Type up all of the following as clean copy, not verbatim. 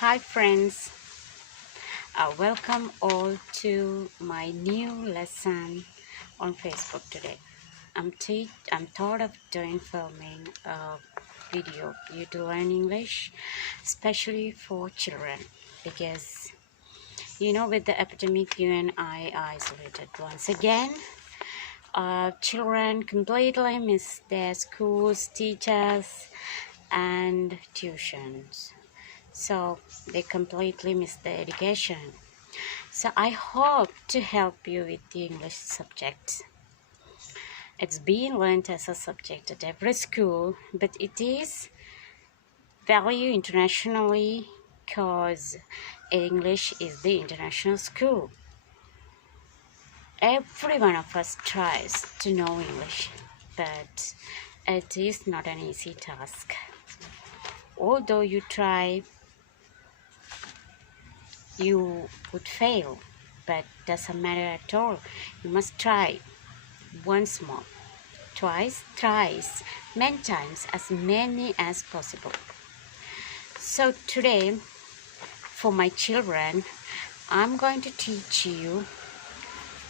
Hi friends, welcome all to my new lesson on Facebook today. I'm thought of filming a video you to learn English, especially for children, because with the epidemic you and I are isolated once again. Children completely miss their schools, teachers, and tuitions. So they completely miss their education. So I hope to help you with the English subject. It's being learned as a subject at every school, but it is valued internationally because English is the international school. Every one of us tries to know English, but it is not an easy task. Although you try, you would fail, but doesn't matter at all. You must try once more, twice, thrice, many times, as many as possible. So today, for my children, I'm going to teach you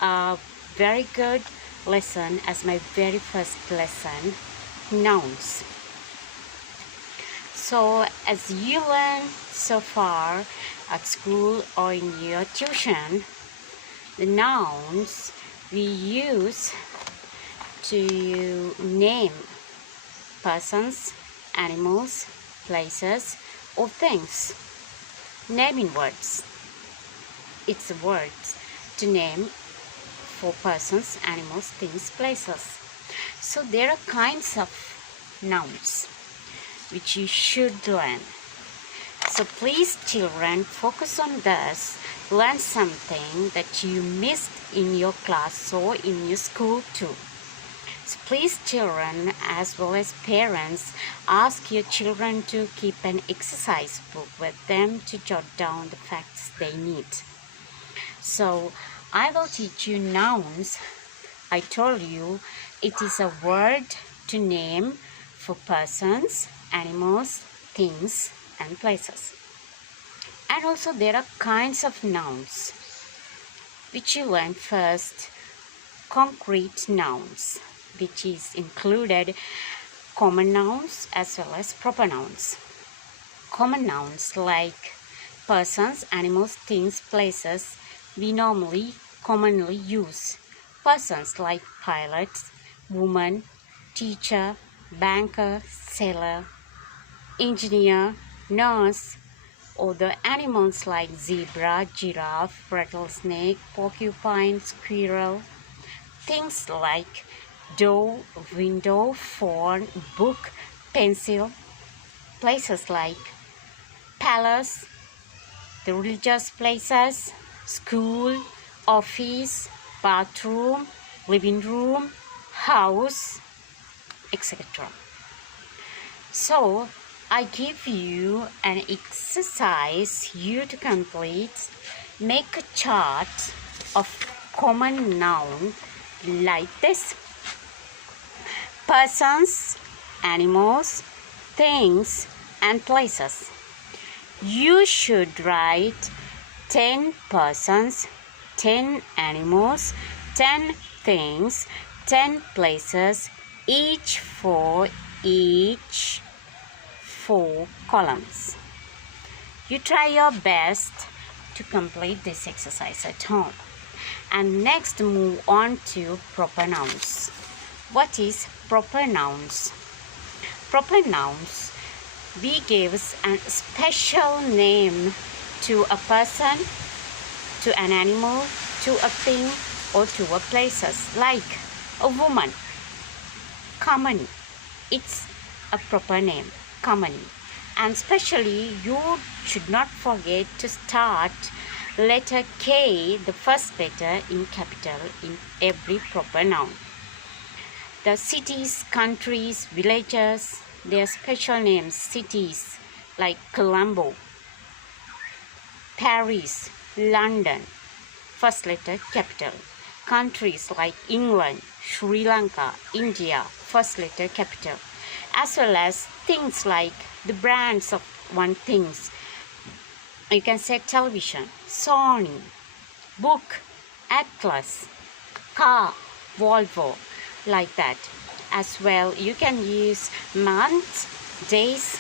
a very good lesson as my very first lesson, nouns. So as you learn so far at school or in your tuition, the nouns we use to name persons, animals, places, or things. Naming words. It's words to name for persons, animals, things, places. So there are kinds of nouns which you should learn. So please children, focus on this. Learn something that you missed in your class or in your school too. So please children as well as parents, ask your children to keep an exercise book with them to jot down the facts they need. So I will teach you nouns. I told you it is a word to name for persons, animals, things, and places. And also there are kinds of nouns which you learn first. Concrete nouns, which is included common nouns as well as proper nouns. Common nouns like persons, animals, things, places we commonly use. Persons like pilots, woman, teacher, banker, sailor, engineer, nurse, or the animals like zebra, giraffe, rattlesnake, porcupine, squirrel. Things like door, window, phone, book, pencil. Places like palace, the religious places, school, office, bathroom, living room, house, etc. So I give you an exercise you to complete. Make a chart of common noun like this: persons, animals, things, and places. You should write 10 persons, 10 animals, 10 things, 10 places, each for each 4 columns. You try your best to complete this exercise at home. And next move on to proper nouns. What is proper nouns? Proper nouns, we give a special name to a person, to an animal, to a thing, or to a places. Like a woman, common. It's a proper name, common. And especially you should not forget to start letter K, the first letter in capital in every proper noun. The cities, countries, villages, their special names. Cities like Colombo, Paris, London, first letter capital. Countries like England, Sri Lanka, India, first letter capital. As well as things like the brands of one things. You can say television, Sony, book, Atlas, car, Volvo, like that. As well, you can use months, days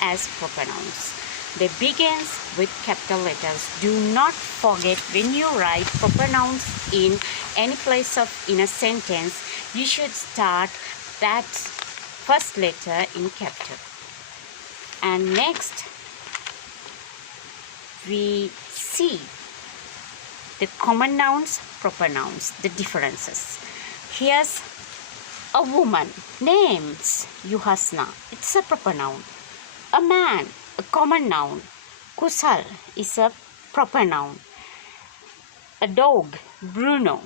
as proper nouns. They begins with capital letters. Do not forget, when you write proper nouns in any place in a sentence, you should start that first letter in capital. And next, we see the common nouns, proper nouns, the differences. Here's a woman, names Yuhasna, it's a proper noun. A man, a common noun. Kusal is a proper noun. A dog, Bruno.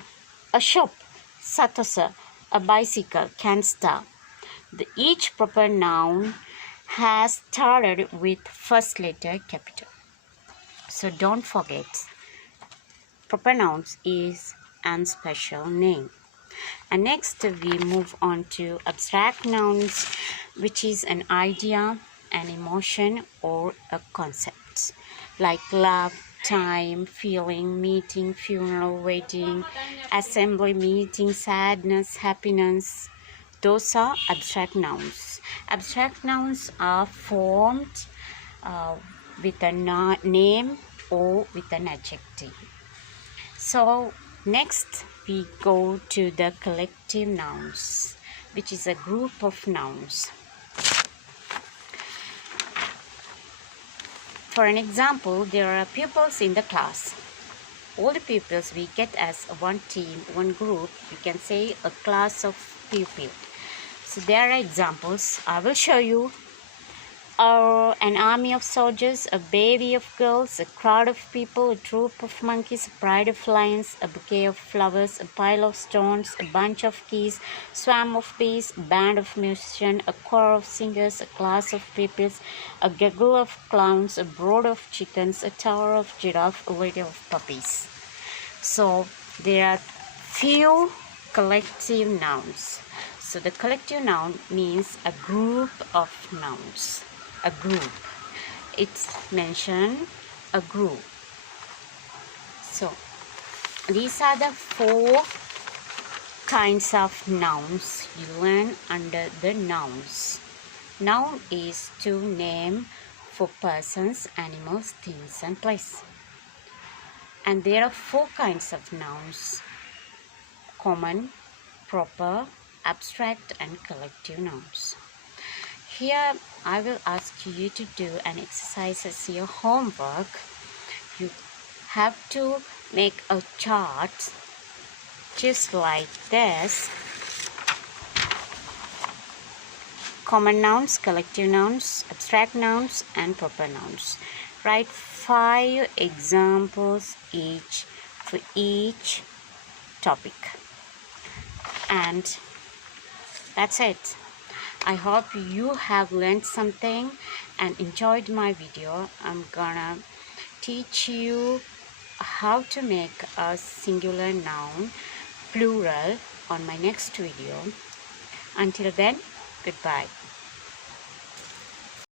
A shop, Satosa. A bicycle, Cansta. Each proper noun has started with first letter capital. So don't forget, proper nouns is an special name. And next we move on to abstract nouns, which is an idea, an emotion, or a concept, like love, time, feeling, meeting, funeral, wedding, assembly, meeting, sadness, happiness. Those are abstract nouns. Abstract nouns are formed with a name or with an adjective. So next we go to the collective nouns, which is a group of nouns. For an example, there are pupils in the class. All the pupils we get as one team, one group. We can say a class of pupils. So there are examples. I will show you. An army of soldiers, a bevy of girls, a crowd of people, a troop of monkeys, a pride of lions, a bouquet of flowers, a pile of stones, a bunch of keys, swarm of bees, a band of musicians, a choir of singers, a class of pupils, a gaggle of clowns, a brood of chickens, a tower of giraffe, a litter of puppies. So there are few collective nouns. So the collective noun means a group of nouns. A group. It's mentioned a group. So these are the 4 kinds of nouns you learn under the nouns. Noun is to name for persons, animals, things, and place. And there are 4 kinds of nouns: common, proper, abstract, and collective nouns. Here I will ask you to do an exercise as your homework. You have to make a chart just like this. Common nouns, collective nouns, abstract nouns, and proper nouns. Write 5 examples each for each topic. And that's it. I hope you have learned something and enjoyed my video. I'm gonna teach you how to make a singular noun plural on my next video. Until then, goodbye.